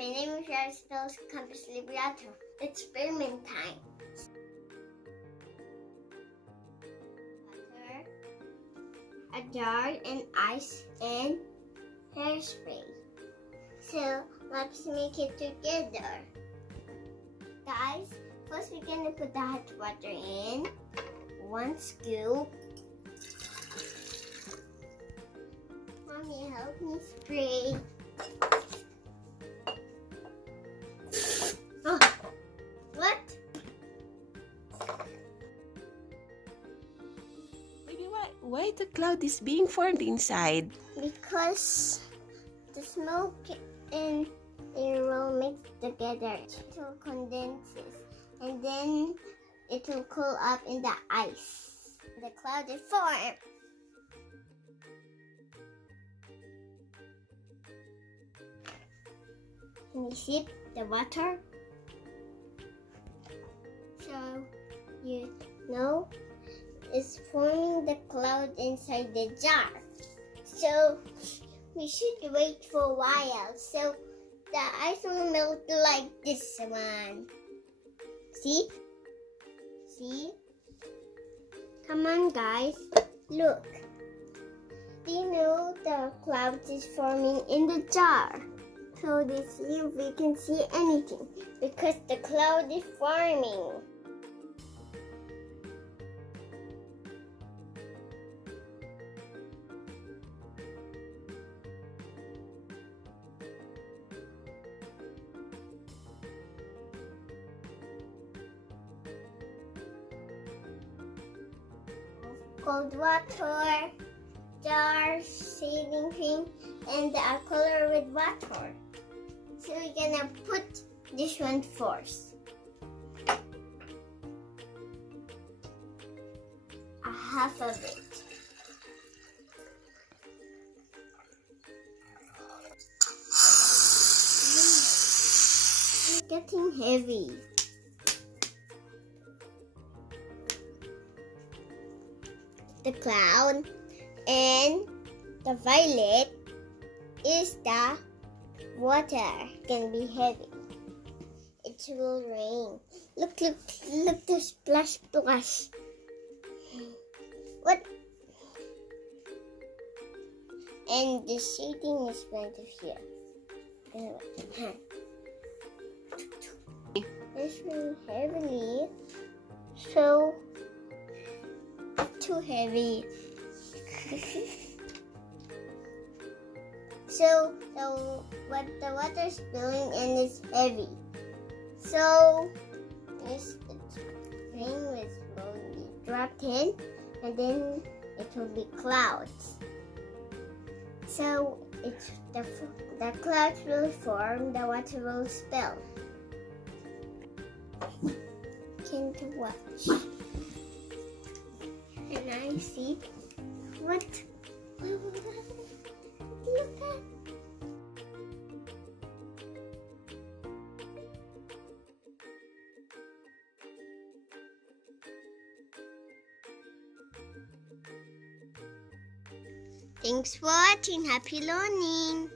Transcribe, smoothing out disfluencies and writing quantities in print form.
My name is Rose Campus Libriato. Experiment time. Water, a jar, and ice, and hairspray. So let's make it together. Guys, first we're gonna put the hot water in. 1 scoop. Mommy, help me spray. Oh, what? Baby, why the cloud is being formed inside? Because the smoke and air will mix together. It will condenses and then it will cool up in the ice. The cloud is formed. Can you see the water? So, you know, it's forming the cloud inside the jar. So, we should wait for a while. So, the ice will melt like this one. See? See? Come on, guys. Look. Do you know the cloud is forming in the jar? So this year we can see anything because the cloud is forming. Cold water, jar, shaving cream, and the color with water. So we're gonna put this one first. A half of it. It's getting heavy. The cloud and the violet is the water. Can be heavy. It will rain. Look, the splash. What? And the shading is right here. It's really heavily. So too heavy. So what the water is spilling in is heavy. So this rain will be dropped in, and then it will be clouds. So it's the clouds will form, the water will spill. Can't watch. And I see what? Look at. Thanks for watching. Happy learning.